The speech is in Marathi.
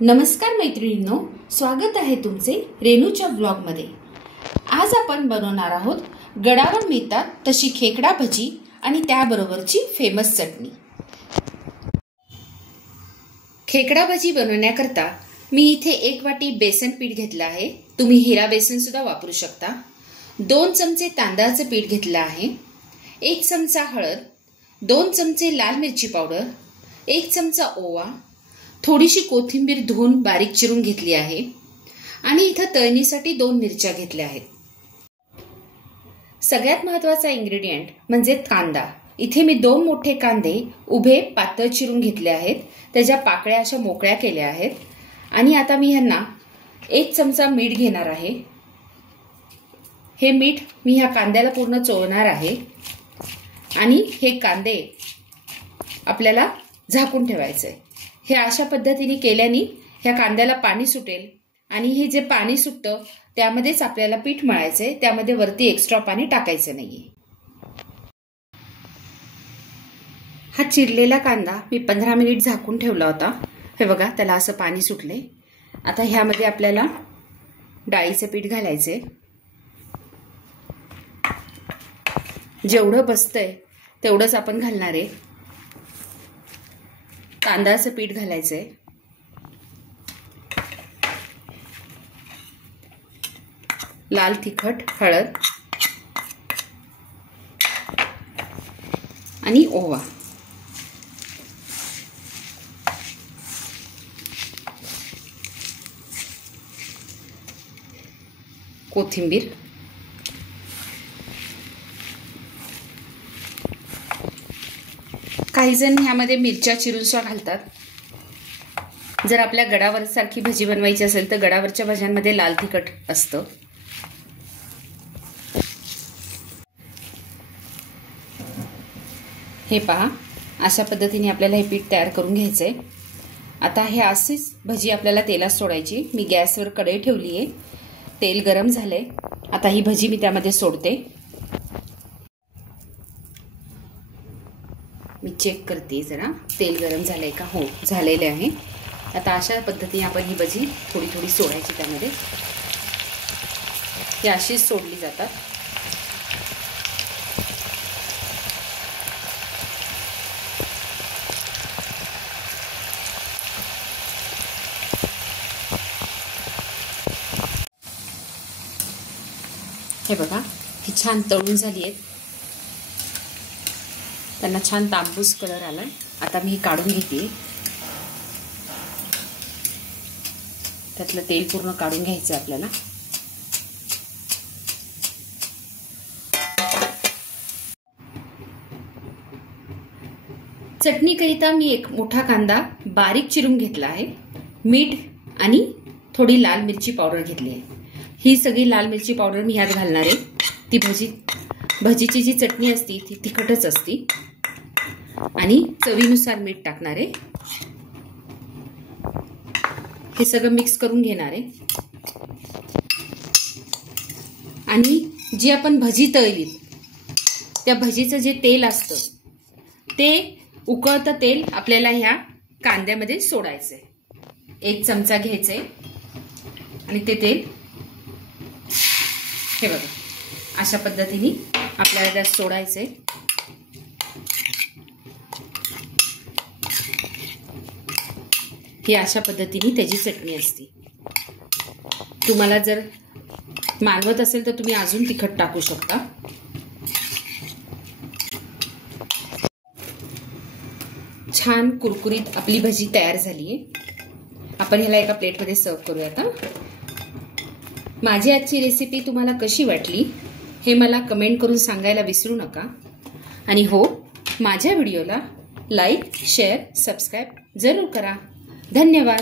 नमस्कार मैत्रिणींनो, स्वागत आहे तुमचे रेणूच्या व्लॉगमध्ये। आज आपण बनवणार आहोत गडावर मिळतात तशी खेकडा भजी आणि त्याबरोबरची फेमस चटणी। खेकडा भजी बनवण्याकरता मी इथे 1 वाटी बेसन पीठ घेतलं आहे। तुम्ही हिरा बेसन सुद्धा वापरू शकता। 2 चमचे तांदळाचे पीठ घेतलं आहे। 1 चमचा हळद, 2 चमचे लाल मिरची पावडर, 1 चमचा ओवा, थोडीशी कोथिंबीर धुवून बारीक चिरून घेतली आहे आणि इथे तळणीसाठी 2 मिरच्या घेतल्या आहेत। सगळ्यात महत्त्वाचा इंग्रेडिएंट म्हणजे कांदा। इथे मी 2 मोठे कांदे उभे पातळ चिरून घेतले आहेत, त्याच्या पाकळ्या अशा मोकळ्या केल्या आहेत आणि आता मी ह्यांना 1 चमचा मीठ घेणार आहे। हे मीठ मी ह्या कांद्याला पूर्ण चोळणार आहे आणि हे कांदे आपल्याला झाकून ठेवायचे। हे अशा पद्धतीने केल्याने ह्या कांद्याला पाणी सुटेल आणि हे जे पाणी सुटतं त्यामध्येच आपल्याला पीठ मळायचे, त्यामध्ये वरती एक्स्ट्रा पाणी टाकायचं नाहीये। हा चिरलेला कांदा मी 15 मिनिट झाकून ठेवला होता। हे बघा, त्याला असं पाणी सुटले। आता ह्यामध्ये आपल्याला डाळीचे पीठ घालायचे। जेवढं बसतंय तेवढंच आपण घालणार आहे। तांदळाचं पीठ घालायचंय, लाल तिखट, हळद आणि ओवा। कोथिंबीर, काही जण ह्यामध्ये मिरच्या चिरून सुद्धा घालतात। जर आपल्या गडावर सारखी भजी बनवायची असेल तर गडावरच्या भज्यांमध्ये लाल तिखट असतं। हे पहा, अशा पद्धतीने आपल्याला हे पीठ तयार करून घ्यायचंय। आता हे अशीच भजी आपल्याला तेलात सोडायची। मी गॅसवर कढई ठेवली आहे, तेल गरम झालंय। आता ही भजी मी त्यामध्ये सोडते। मी चेक करते जरा तेल गरम झालंय का। हो, झालेले आहे। आता अशा पद्धतीने आपण ही भजी थोडी थोडी सोडायची त्यामध्ये। ही अशीच सोडली जातात। हे बघा, ही छान तळून झाली आहेत। त्यांना छान तांबूस कलर आलाय। आता मी ही काढून घेते। त्यातलं तेल पूर्ण काढून घ्यायचं आपल्याला। चटणीकरिता मी 1 मोठा कांदा बारीक चिरून घेतला आहे। मीठ आणि थोडी लाल मिरची पावडर घेतली आहे। ही सगळी लाल मिरची पावडर मी ह्यात घालणार आहे। ती भजीची जी चटणी असती ती तिखटच असती आणि चवीनुसार मीठ टाकणार आहे। हे सगळं मिक्स करून घेणार आहे आणि जी आपण भजी तळली त्या भजीचं जे तेल असतं ते उकळतं तेल आपल्याला ह्या कांद्यामध्ये सोडायचंय। 1 चमचा घ्यायचंय आणि ते तेल हे बघा अशा पद्धतीने आपल्याला त्यात सोडायचंय। ही अशा पद्धतीने त्याची चटणी असते। तुम्हाला जर मानवत असेल तर तुम्ही अजून तिखट टाकू शकता। छान कुरकुरीत आपली भजी तयार झाली आहे। आपण ह्याला एका प्लेटमध्ये सर्व करूयात। माझी आजची रेसिपी तुम्हाला कशी वाटली हे मला कमेंट करून सांगायला विसरू नका आणि हो, माझ्या व्हिडिओला लाईक, शेअर, सबस्क्राईब जरूर करा। धन्यवाद।